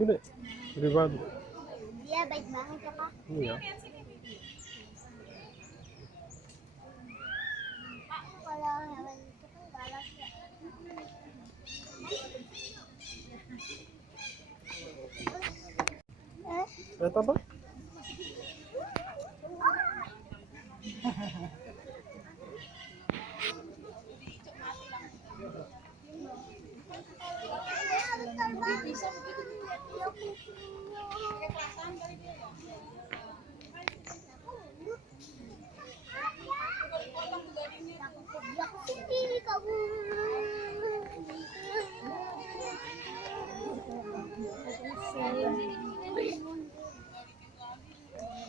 Hindi. Privado. Iya, baik banget ya kak. Iya. Kalau hewan itu kan galak ya. Lihat apa?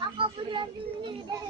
Aku berani dari